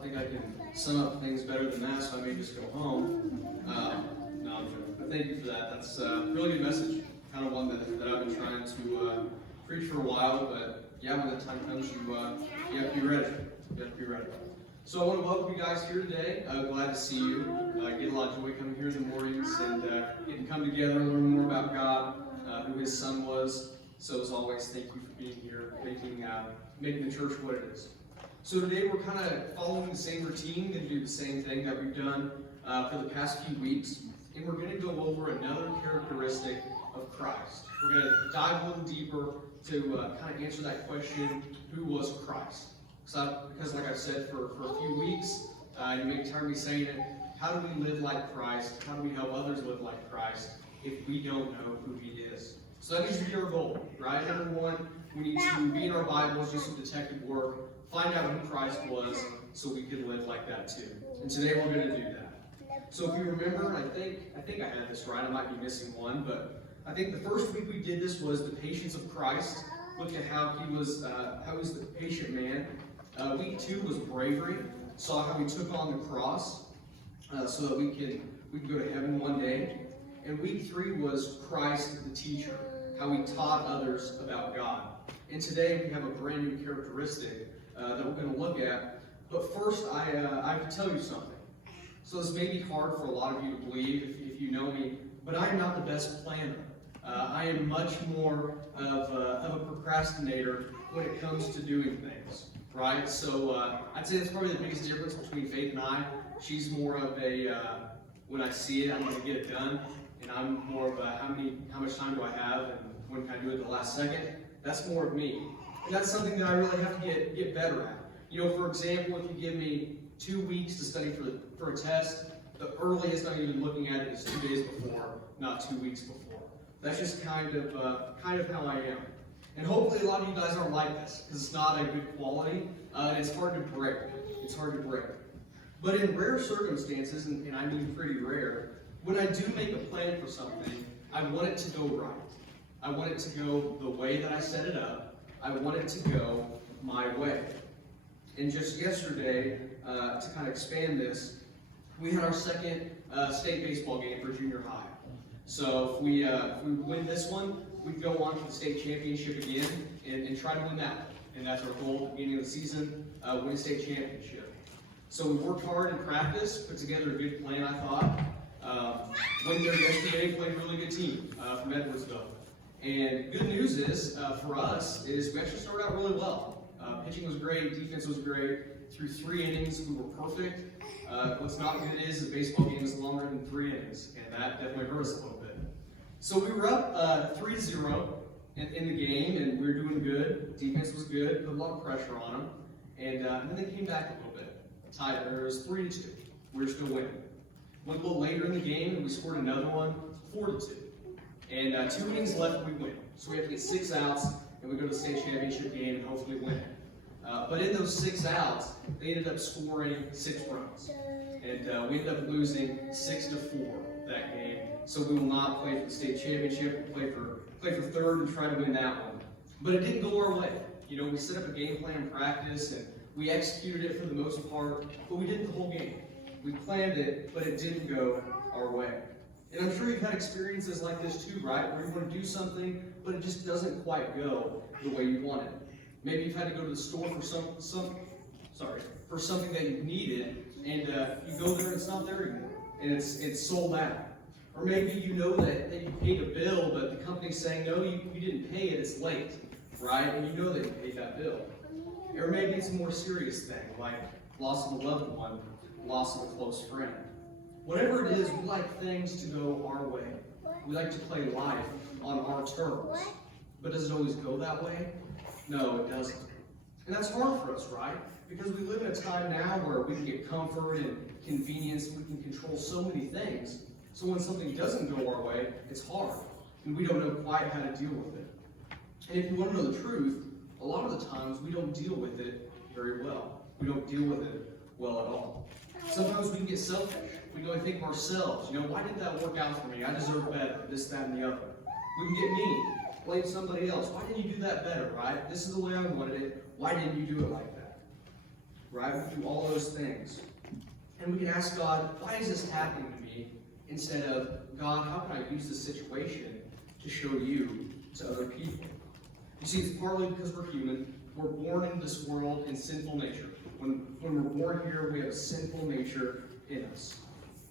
don't think I can sum up things better than that, so I may just go home. No, I'm joking. But thank you for that. That's a really good message. Kind of one that I've been trying to preach for a while, but yeah, when the time comes, you have to be ready. You have to be ready. So I want to welcome you guys here today. Glad to see you. Get a lot of joy coming here in the mornings and getting to come together and learn more about God, who His Son was. So as always, thank you for being here, making the church what it is. So today we're kind of following the same routine, going to do the same thing that we've done for the past few weeks, and we're going to go over another characteristic of Christ. We're going to dive a little deeper to kind of answer that question, who was Christ? Because like I've said for a few weeks, you may have heard me saying it, how do we live like Christ? How do we help others live like Christ if we don't know who He is? So that needs to be our goal, right? Number one, we need to be in our Bibles, do some detective work, find out who Christ was so we can live like that too. And today we're going to do that. So if you remember, I think I had this right, I might be missing one, but I think the first week we did this was the patience of Christ. Look at how he was the patient man. Week 2 was bravery. Saw how He took on the cross so that we can go to heaven one day. And week 3 was Christ the teacher, how He taught others about God. And today we have a brand new characteristic that we're going to look at. But first, I have to tell you something. So this may be hard for a lot of you to believe if you know me, but I am not the best planner. I am much more of a procrastinator when it comes to doing things, right? So I'd say that's probably the biggest difference between Faith and I. She's more of a, when I see it, I'm going to get it done. And I'm more of a, how much time do I have and when can I do it at the last second? That's more of me. And that's something that I really have to get better at. You know, for example, if you give me 2 weeks to study for a test, the earliest I'm even looking at it is 2 days before, not 2 weeks before. That's just kind of how I am. And hopefully a lot of you guys aren't like this, because it's not a good quality, and it's hard to break. It's hard to break. But in rare circumstances, and I mean pretty rare, when I do make a plan for something, I want it to go right. I want it to go the way that I set it up. I want it to go my way. And just yesterday, to kind of expand this, we had our second state baseball game for junior high. So if we win this one, we can go on to the state championship again and try to win that one. And that's our goal at the beginning of the season, win a state championship. So we worked hard in practice, put together a good plan, I thought. Went there yesterday, played a really good team from Edwardsville. And good news is, for us, is we actually started out really well. Pitching was great, defense was great. Through 3 innings, we were perfect. What's not good is the baseball game is longer than 3 innings, and that definitely hurt us a little bit. So we were up 3-0 in the game, and we were doing good. Defense was good, put a lot of pressure on them, and then they came back a little bit. Tied, it was 3-2. We were still winning. Went a little later in the game, and we scored another one, 4-2. And 2 innings left, we win. So we have to get 6 outs, and we go to the state championship game and hopefully win it. But in those 6 outs, they ended up scoring 6 runs. And we ended up losing 6-4 that game. So we will not play for the state championship. We'll play for third and try to win that one. But it didn't go our way. You know, we set up a game plan in practice, and we executed it for the most part, but we didn't the whole game. We planned it, but it didn't go our way. And I'm sure you've had experiences like this too, right? Where you want to do something, but it just doesn't quite go the way you want it. Maybe you've had to go to the store for for something that you needed, and you go there and it's not there anymore, and it's sold out. Or maybe you know that you paid a bill, but the company's saying, no, you didn't pay it, it's late, right? And you know that you paid that bill. Or maybe it's a more serious thing, like loss of a loved one, loss of a close friend. Whatever it is, we like things to go our way. We like to play life on our terms. But does it always go that way? No, it doesn't. And that's hard for us, right? Because we live in a time now where we can get comfort and convenience, we can control so many things. So when something doesn't go our way, it's hard. And we don't know quite how to deal with it. And if you want to know the truth, a lot of the times we don't deal with it very well. We don't deal with it well at all. Sometimes we can get selfish. We can only think of ourselves. You know, why didn't that work out for me? I deserve better, this, that, and the other. We can get mean. Blame somebody else. Why didn't you do that better, right? This is the way I wanted it. Why didn't you do it like that? right? We do all those things. And we can ask God, why is this happening to me? Instead of, God, how can I use this situation to show you to other people? You see, it's partly because we're human. We're born into this world in sinful nature. When we're born here, we have a sinful nature in us.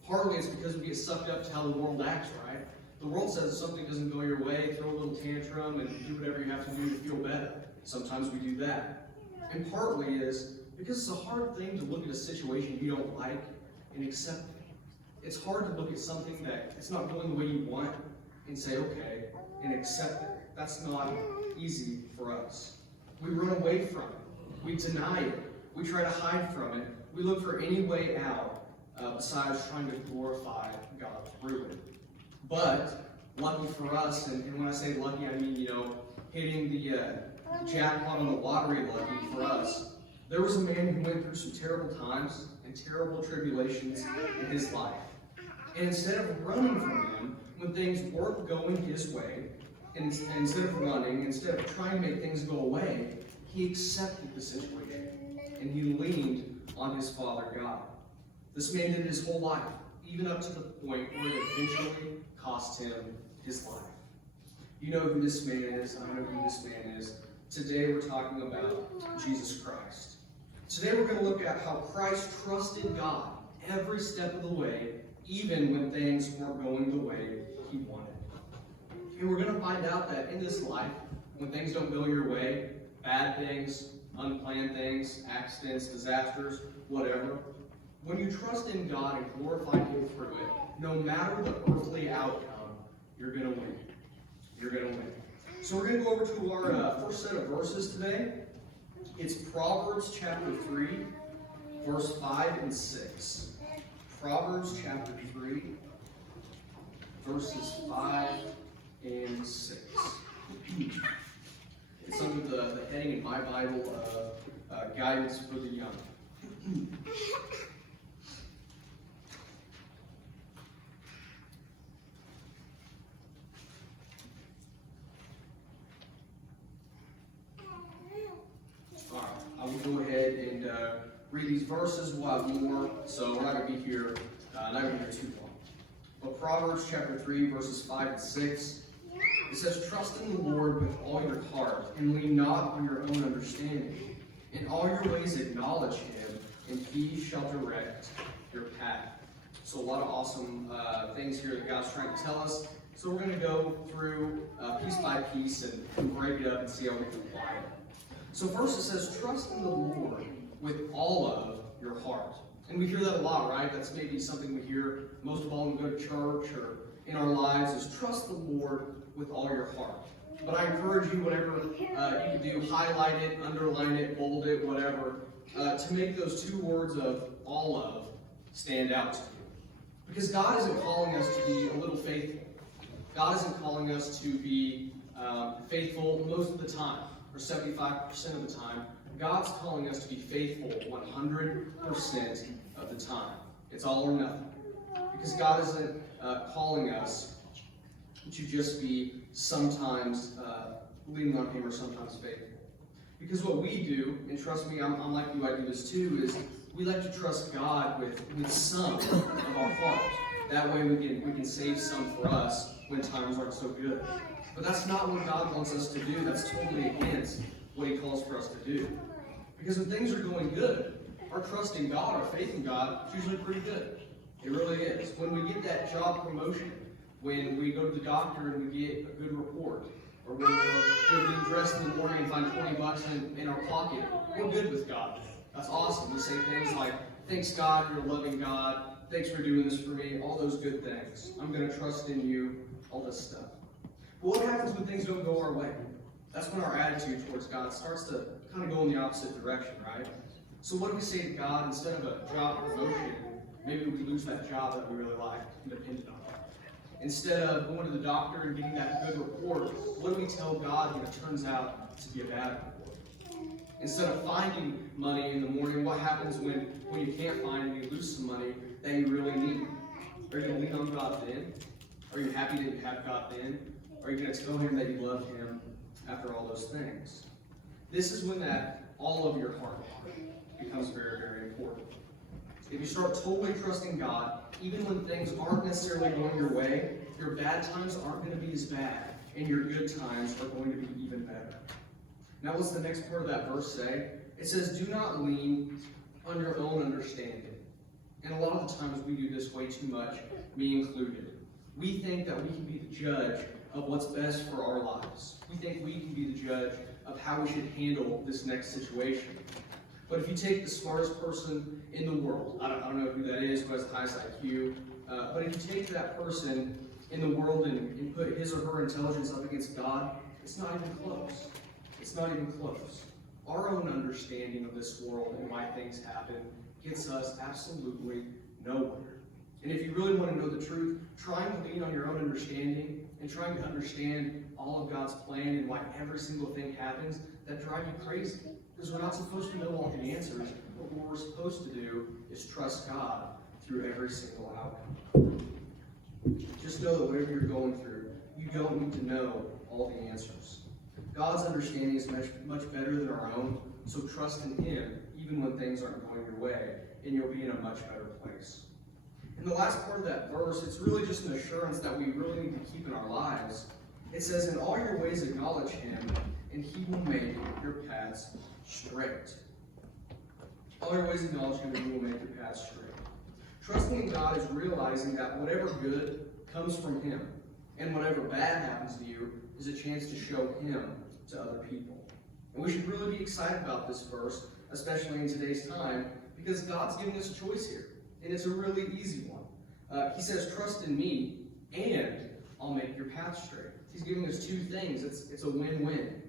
Partly it's because we get sucked up to how the world acts, right? The world says if something doesn't go your way, throw a little tantrum and do whatever you have to do to feel better. Sometimes we do that. And partly is because it's a hard thing to look at a situation you don't like and accept it. It's hard to look at something that it's not going the way you want and say, okay, and accept it. That's not easy for us. We run away from it. We deny it. We try to hide from it. We look for any way out besides trying to glorify God through it. But lucky for us, and when I say lucky, I mean, hitting the jackpot on the lottery lucky for us, there was a man who went through some terrible times and terrible tribulations in his life. And instead of running from them when things weren't going his way, and instead of running, instead of trying to make things go away, he accepted the situation and he leaned on his Father God. This man did his whole life, even up to the point where it eventually cost him his life. You know who this man is. I know who this man is. Today we're talking about Jesus Christ. Today we're going to look at how Christ trusted God every step of the way, even when things weren't going the way he wanted. And we're going to find out that in this life, when things don't go your way, bad things, unplanned things, accidents, disasters, whatever, when you trust in God and glorify Him through it, no matter the earthly outcome, you're going to win. You're going to win. So we're going to go over to our first set of verses today. It's Proverbs chapter 3, verse 5 and 6. Proverbs chapter 3, verses 5 and 6. It's under the heading in my Bible of Guidance for the Young. All right, I will go ahead and read these verses. We'll have more, so we're not going to be here, not going to be here too long. But Proverbs chapter 3, verses 5 and 6, it says, "Trust in the Lord with all your heart, and lean not on your own understanding. In all your ways acknowledge Him, and He shall direct your path." So a lot of awesome things here that God's trying to tell us. So we're going to go through piece by piece and break it up and see how we can apply it. So first it says, trust in the Lord with all of your heart. And we hear that a lot, right? That's maybe something we hear most of all when we go to church or in our lives is trust the Lord with all your heart. But I encourage you, whatever you can do, highlight it, underline it, bold it, whatever, to make those two words of all of stand out to you. Because God isn't calling us to be a little faithful. God isn't calling us to be faithful most of the time, or 75% of the time. God's calling us to be faithful 100% of the time. It's all or nothing. Because God isn't calling us to just be sometimes leaning on Him or sometimes faithful. Because what we do, and trust me, I'm like you, I do this too, is we like to trust God with some of our heart. That way we can save some for us when times aren't so good. But that's not what God wants us to do. That's totally against what He calls for us to do. Because when things are going good, our trust in God, our faith in God, is usually pretty good. It really is. When we get that job promotion, when we go to the doctor and we get a good report, or when we're getting dressed in the morning and find $20 in our pocket, we're good with God. That's awesome. We say things like, thanks God, you're a loving God. Thanks for doing this for me. All those good things. I'm going to trust in you. All this stuff. But what happens when things don't go our way? That's when our attitude towards God starts to kind of go in the opposite direction, right? So what do we say to God instead of a job promotion? Maybe we lose that job that we really like and depended on. Instead of going to the doctor and getting that good report, what do we tell God when it turns out to be a bad report? Instead of finding money in the morning, what happens when you can't find and you lose some money that you really need? Are you going to lean on God then? Are you happy that you have God then? Are you going to tell Him that you love Him after all those things? This is when that all of your heart. becomes very, very important. If you start totally trusting God, even when things aren't necessarily going your way, your bad times aren't going to be as bad, and your good times are going to be even better. Now, what's the next part of that verse say? It says, do not lean on your own understanding. And a lot of the times we do this way too much, me included. We think that we can be the judge of what's best for our lives. We think we can be the judge of how we should handle this next situation. But if you take the smartest person in the world, I don't know who that is, who has the highest IQ, but if you take that person in the world and put his or her intelligence up against God, it's not even close. It's not even close. Our own understanding of this world and why things happen gets us absolutely nowhere. And if you really want to know the truth, trying to lean on your own understanding and trying to understand all of God's plan and why every single thing happens, that drives you crazy. Because we're not supposed to know all the answers, but what we're supposed to do is trust God through every single outcome. Just know that whatever you're going through, you don't need to know all the answers. God's understanding is much better than our own, so trust in Him even when things aren't going your way, and you'll be in a much better place. In the last part of that verse, it's really just an assurance that we really need to keep in our lives. It says, in all your ways acknowledge Him, and He will make your paths straight. All your ways acknowledge Him, and He will make your paths straight. Trusting in God is realizing that whatever good comes from Him, and whatever bad happens to you is a chance to show Him to other people. And we should really be excited about this verse, especially in today's time, because God's giving us a choice here. And it's a really easy one. He says, trust in me, and I'll make your path straight. He's giving us two things. It's a win-win.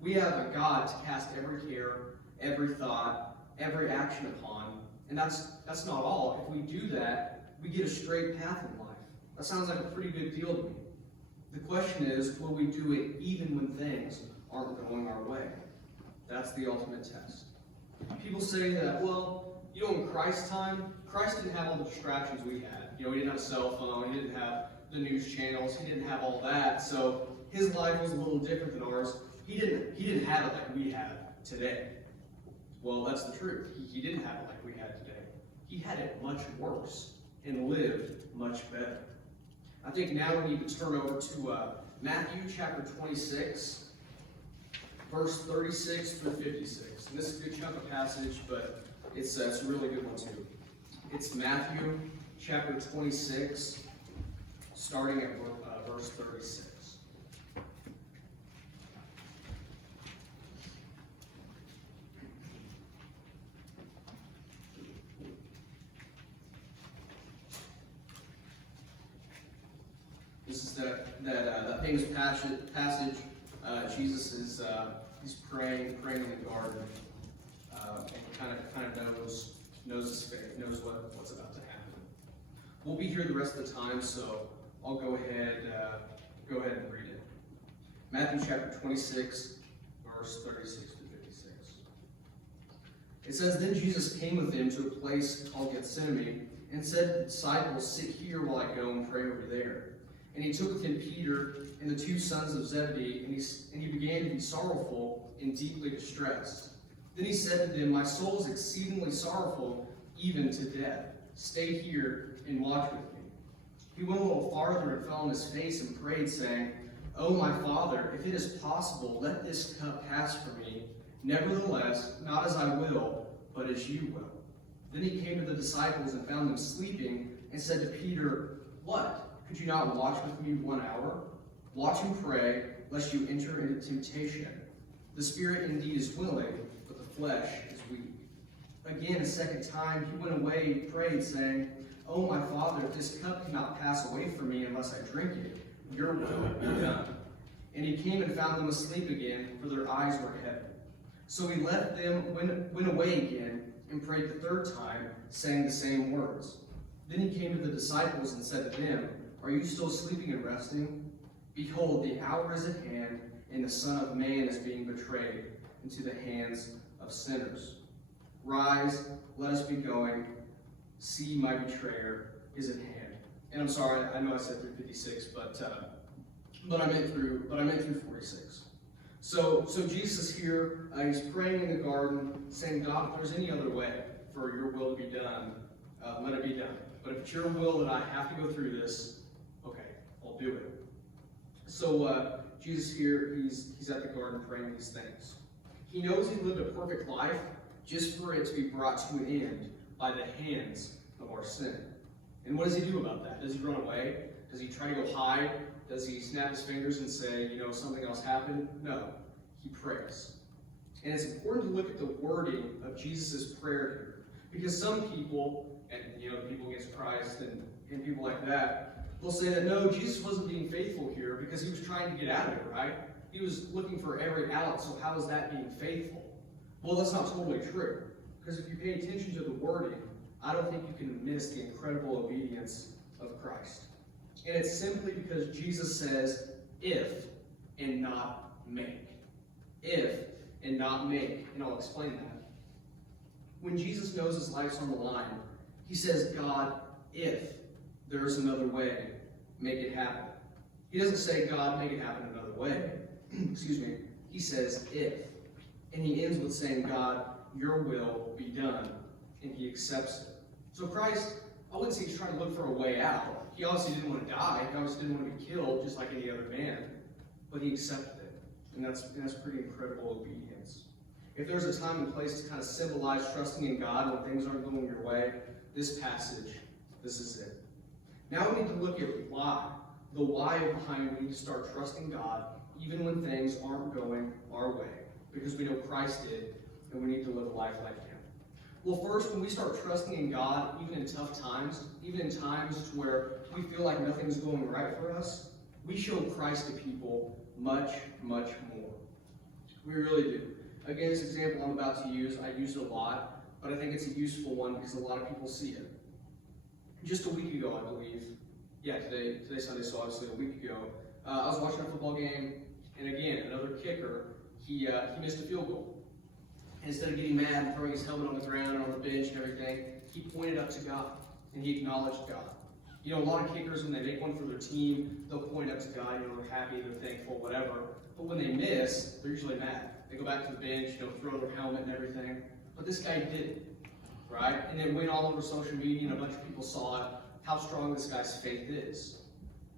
We have a God to cast every care, every thought, every action upon. And that's not all. If we do that, we get a straight path in life. That sounds like a pretty good deal to me. The question is, will we do it even when things aren't going our way? That's the ultimate test. People say that, well, in Christ's time, Christ didn't have all the distractions we had. He didn't have a cell phone, he didn't have the news channels, he didn't have all that, so his life was a little different than ours. He didn't have it like we have today. Well, that's the truth. He didn't have it like we had today. He had it much worse and lived much better. I think now we need to turn over to Matthew chapter 26, verse 36 through 56. And this is a good chunk of passage, but it's a really good one too. It's Matthew chapter 26, starting at verse 36. This is that famous passage. Jesus is he's praying in the garden. Kind of knows his fate, knows what's about to happen. We'll be here the rest of the time, so I'll go ahead and read it. Matthew chapter 26, verse 36 to 56. It says, Then Jesus came with them to a place called Gethsemane, and said to the disciples, Sit here while I go and pray over there. And he took with him Peter and the two sons of Zebedee, and he began to be sorrowful and deeply distressed. Then he said to them, My soul is exceedingly sorrowful, even to death. Stay here and watch with me. He went a little farther and fell on his face and prayed, saying, O my Father, if it is possible, let this cup pass from me. Nevertheless, not as I will, but as you will. Then he came to the disciples and found them sleeping, and said to Peter, What? Could you not watch with me 1 hour? Watch and pray, lest you enter into temptation. The spirit indeed is willing, but the flesh is weak. Again, a second time, he went away and prayed, saying, O my Father, if this cup cannot pass away from me unless I drink it, your will be done. And he came and found them asleep again, for their eyes were heavy. So he left them, went away again, and prayed the third time, saying the same words. Then he came to the disciples and said to them, Are you still sleeping and resting? Behold, the hour is at hand, and the Son of Man is being betrayed into the hands of sinners. Rise, let us be going. See, my betrayer is at hand. And I'm sorry, I know I said through 56, but I meant through 46. So Jesus is here, he's praying in the garden, saying, God, if there's any other way for your will to be done, let it be done. But if it's your will that I have to go through this, okay, I'll do it. So Jesus here, he's at the garden praying these things. He knows he lived a perfect life just for it to be brought to an end by the hands of our sin. And what does he do about that? Does he run away? Does he try to go hide? Does he snap his fingers and say, something else happened? No, he prays. And it's important to look at the wording of Jesus' prayer here. Because some people, and people against Christ and people like that, will say that no, Jesus wasn't being faithful here because he was trying to get out of it, right? He was looking for every out, so how is that being faithful? Well, that's not totally true. Because if you pay attention to the wording, I don't think you can miss the incredible obedience of Christ. And it's simply because Jesus says, if and not make. If and not make. And I'll explain that. When Jesus knows his life's on the line, he says, God, if there's another way, make it happen. He doesn't say, God, make it happen another way. Excuse me. He says, if. And he ends with saying, God, your will be done. And he accepts it. So Christ, I wouldn't say he's trying to look for a way out. He obviously didn't want to die. He obviously didn't want to be killed, just like any other man. But he accepted it. And that's pretty incredible obedience. If there's a time and place to kind of symbolize trusting in God when things aren't going your way, this passage, this is it. Now we need to look at why. The why behind we need to start trusting God even when things aren't going our way. Because we know Christ did, and we need to live a life like him. Well, first, when we start trusting in God, even in tough times, even in times where we feel like nothing's going right for us, we show Christ to people much, much more. We really do. Again, this example I'm about to use, I use it a lot, but I think it's a useful one because a lot of people see it. Just a week ago, I believe, today's Sunday, so obviously a week ago, I was watching a football game, and again, another kicker, he missed a field goal. And instead of getting mad and throwing his helmet on the ground and on the bench and everything, he pointed up to God, and he acknowledged God. A lot of kickers, when they make one for their team, they'll point up to God, they're happy, they're thankful, whatever. But when they miss, they're usually mad. They go back to the bench, throw their helmet and everything. But this guy didn't, right? And it went all over social media, and a bunch of people saw it, how strong this guy's faith is.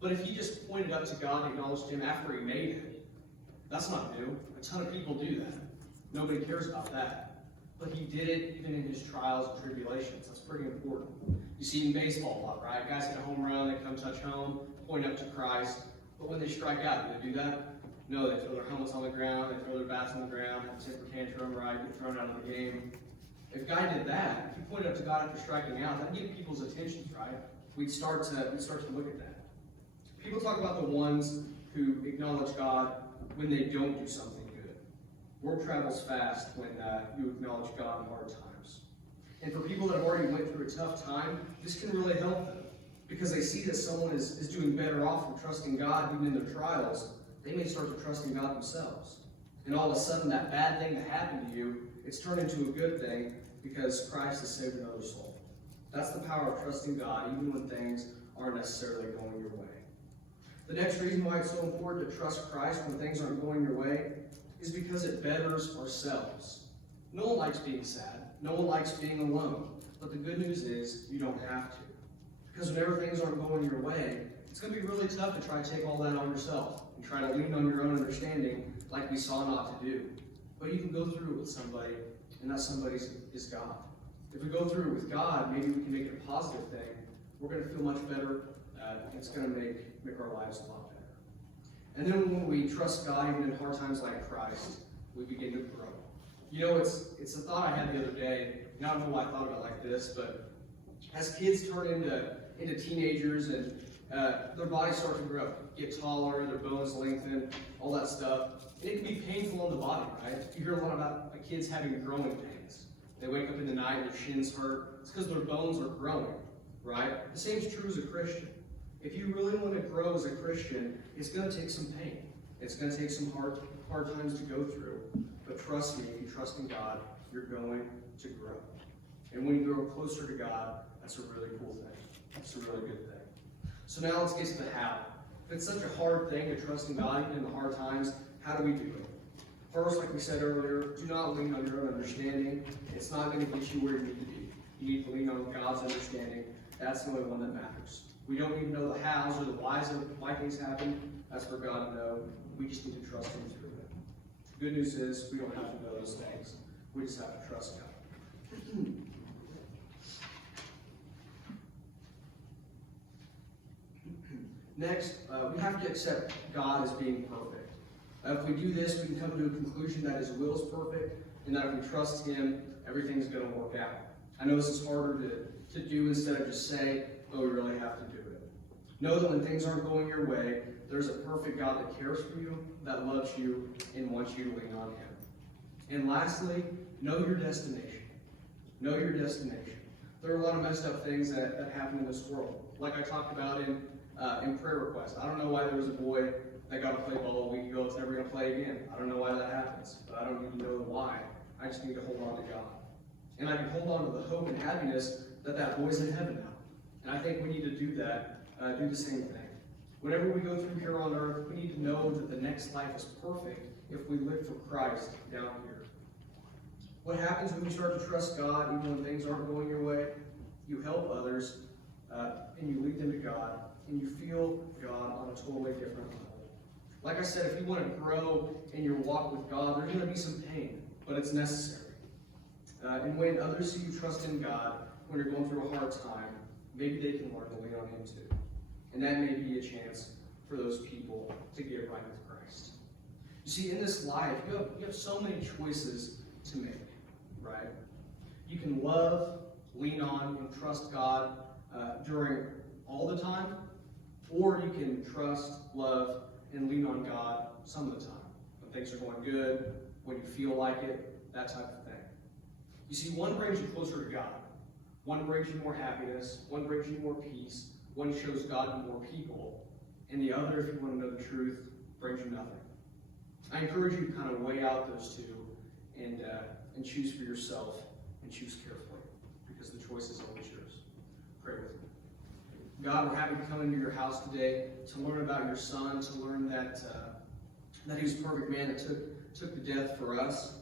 But if he just pointed up to God and acknowledged him after he made it, that's not new. A ton of people do that. Nobody cares about that. But he did it even in his trials and tribulations. That's pretty important. You see it in baseball a lot, right? Guys hit a home run, they come touch home, point up to Christ. But when they strike out, do they do that? No, they throw their helmets on the ground, they throw their bats on the ground, have a temper tantrum, right? Get thrown out of the game. If a guy did that, if he pointed up to God after striking out, that'd get people's attention, right? We'd start to look at that. People talk about the ones who acknowledge God when they don't do something good. Word travels fast when you acknowledge God in hard times. And for people that have already went through a tough time, this can really help them. Because they see that someone is doing better off from trusting God even in their trials, they may start to trust in God themselves. And all of a sudden, that bad thing that happened to you, it's turned into a good thing because Christ has saved another soul. That's the power of trusting God even when things aren't necessarily going your way. The next reason why it's so important to trust Christ when things aren't going your way is because it betters ourselves. No one likes being sad. No one likes being alone. But the good news is you don't have to. Because whenever things aren't going your way, it's going to be really tough to try to take all that on yourself and try to lean on your own understanding like we saw not to do. But you can go through it with somebody, and that somebody is God. If we go through it with God, maybe we can make it a positive thing. We're going to feel much better. It's going to make our lives a lot better. And then when we trust God, even in hard times like Christ, we begin to grow. It's a thought I had the other day, and I don't know why I thought about it like this, but as kids turn into teenagers and their bodies start to grow, get taller, their bones lengthen, all that stuff. And it can be painful on the body, right? You hear a lot about kids having growing pains. They wake up in the night, their shins hurt. It's because their bones are growing, right? The same is true as a Christian. If you really want to grow as a Christian, it's going to take some pain. It's going to take some hard times to go through. But trust me, if you trust in God, you're going to grow. And when you grow closer to God, that's a really cool thing. That's a really good thing. So now let's get to the how. If it's such a hard thing to trust in God, even in the hard times, how do we do it? First, like we said earlier, do not lean on your own understanding. It's not going to get you where you need to be. You need to lean on God's understanding. That's the only one that matters. We don't need to know the hows or the whys of why things happen. That's for God to know. We just need to trust Him through it. The good news is we don't have to know those things. We just have to trust God. Next, we have to accept God as being perfect. If we do this, we can come to a conclusion that His will is perfect, and that if we trust Him, everything's going to work out. I know this is harder to do instead of just say, oh, we really have to do it. Know that when things aren't going your way, there's a perfect God that cares for you, that loves you, and wants you to lean on Him. And lastly, know your destination. Know your destination. There are a lot of messed up things that happen in this world. Like I talked about in prayer requests. I don't know why there was a boy that got to play ball a week ago that's never going to play again. I don't know why that happens, but I don't need to know the why. I just need to hold on to God. And I can hold on to the hope and happiness that boy's in heaven now. And I think we need to do that, do the same thing. Whenever we go through here on earth, we need to know that the next life is perfect if we live for Christ down here. What happens when you start to trust God even when things aren't going your way? You help others, and you lead them to God, and you feel God on a totally different level. Like I said, if you want to grow in your walk with God, there's going to be some pain, but it's necessary. And when others see you trust in God, when you're going through a hard time, maybe they can learn to lean on Him too. And that may be a chance for those people to get right with Christ. You see, in this life, you have so many choices to make, right? You can love, lean on, and trust God during all the time, or you can trust, love, and lean on God some of the time. When things are going good, when you feel like it, that type of thing. You see, one brings you closer to God. One brings you more happiness. One brings you more peace. One shows God to more people. And the other, if you want to know the truth, brings you nothing. I encourage you to kind of weigh out those two and choose for yourself and choose carefully, because the choice is always yours. Pray with me. God, we're happy to come into your house today to learn about your Son, to learn that He was a perfect man that took the death for us.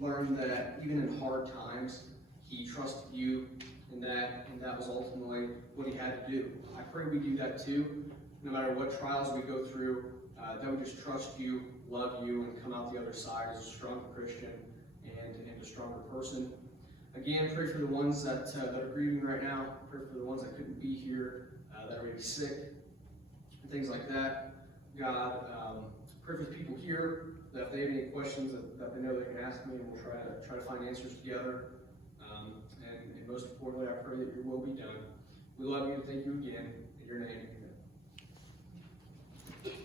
Learn that even in hard times, He trusted you, and that was ultimately what He had to do. I pray we do that too, no matter what trials we go through, that we just trust you, love you, and come out the other side as a stronger Christian and a stronger person. Again, pray for the ones that are grieving right now. Pray for the ones that couldn't be here, that are maybe sick, and things like that. God, pray for the people here, that if they have any questions that they know they can ask me, and we'll try to find answers together. And most importantly, I pray that your will be done. We love you and thank you again.